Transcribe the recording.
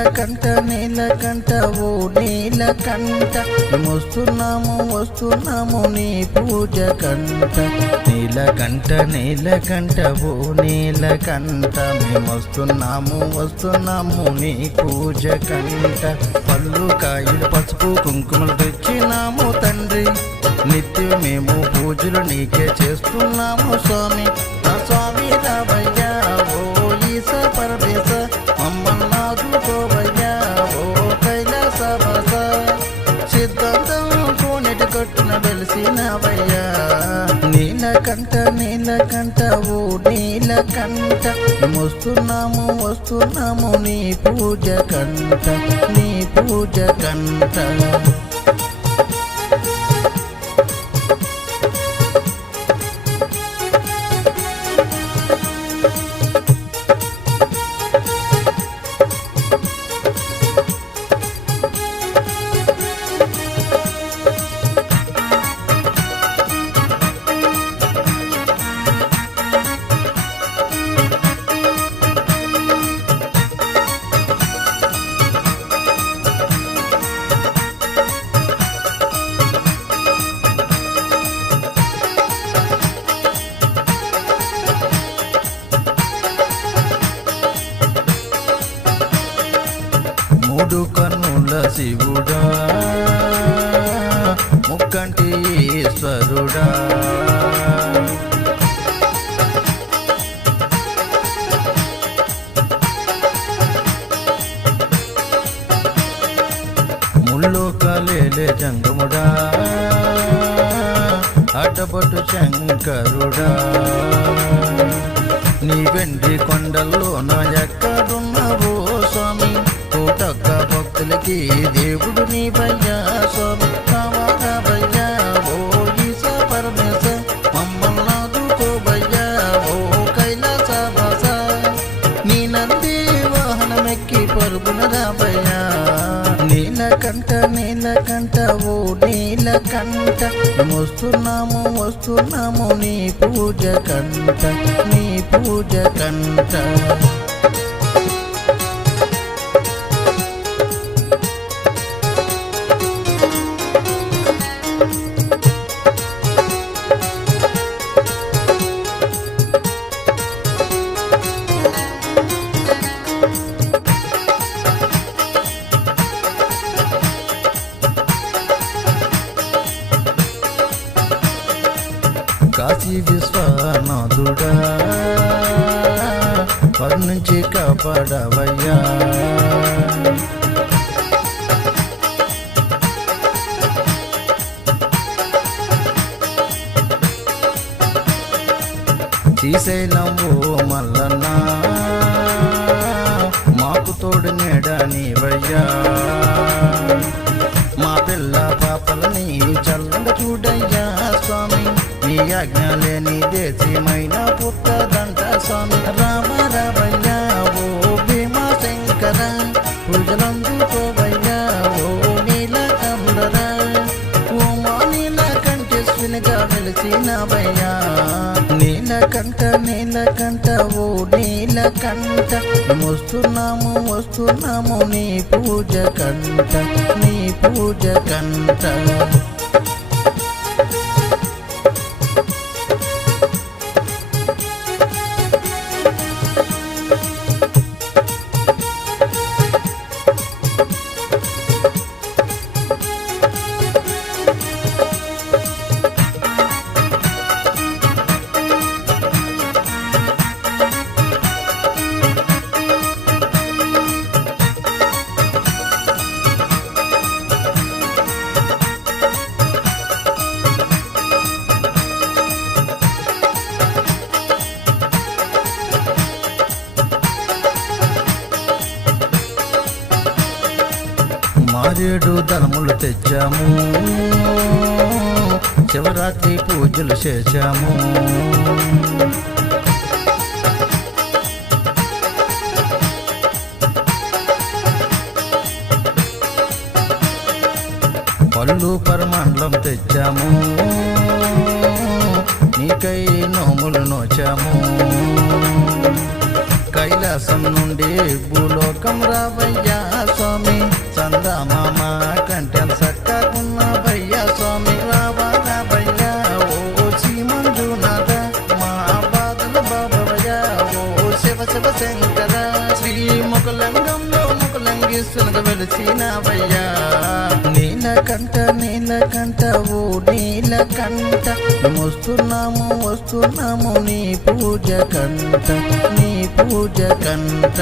నీలకంఠ ఓ నీలకంఠ వస్తున్నాము నీ పూజ కంట. నీలకంఠ ఓ నీలకంఠ వస్తున్నాము నీ పూజ కంట. పళ్ళు కాయలు పసుపు కుంకుమలు తెచ్చినాము తండ్రి, నిత్యం మేము పూజలు నీకే చేస్తున్నాము స్వామి. ఆ స్వామి రావయ్యా ఓ ఈశ పరమేశ, మమ్మల్ని ఆదుకోవయ్యా ఓ కైలాసవాస. సిద్ధాంతం కోనెటి కట్టున వెలిసినవయ్యా. నీలకంఠ ఓ నీలకంఠ వస్తున్నాము నీ పూజ కంట. మూడు కన్నుల శివుడా, ముక్కంటి ఈశ్వరుడా, ముల్లోకాలేలే జంగముడా, అడ్డపట్టు శంకరుడా. నీ వెండి కొండల్లో నా ఎక్కడున్నావో స్వామి, కోటక్క భక్తులకి దేవుడు నీ భయ్యా స్వామి. కావాలా భయ్యా ఓ ఈశ పరమేశ, మమ్మల్ని ఆదుకోవయ్యా ఓ కైలాసవాస. నీ నంది వాహనమెక్కి పరుగున రావయ్యా. నీలకంఠ ఓ నీలకంఠ వస్తున్నాము నీ పూజ కంట. కాశీ విశ్వనాథుడా, నుంచి కాపాడవయ్యా. శ్రీశైలం ఓ మల్లన్న, మాకు తోడు నీడ నీవయ్యా. మా పిల్ల పాపలని చల్లంగా చూడయ్యా స్వామి. నీ ఆజ్ఞ లేని దేశమైన పుట్టదంట స్వామి. రామయ్యా ఓ భీమశంకర, పూజలందుకోవయ్యా ఓ నీలకంఠర. ఓ మా నీలకంఠేశ్వనిగా వెలిసినవయ్యా. నీలకంఠ ఓ నీలకంఠ వస్తున్నాము నీ పూజ కంట. మారేడు దళములు తెచ్చాము, శివరాత్రి పూజలు చేశాము. పళ్ళు పరమాండం తెచ్చాము, నీకై నోములు నోచాము. కైలాసం నుండి భూలోకం రావయ్యా ఈశ్వరుడు వెలిసినవయ్యా నీలకంఠ నీలకంఠ ఓ నీలకంఠ వస్తున్నాము వస్తున్నాము నీ పూజ కంట నీ పూజ కంట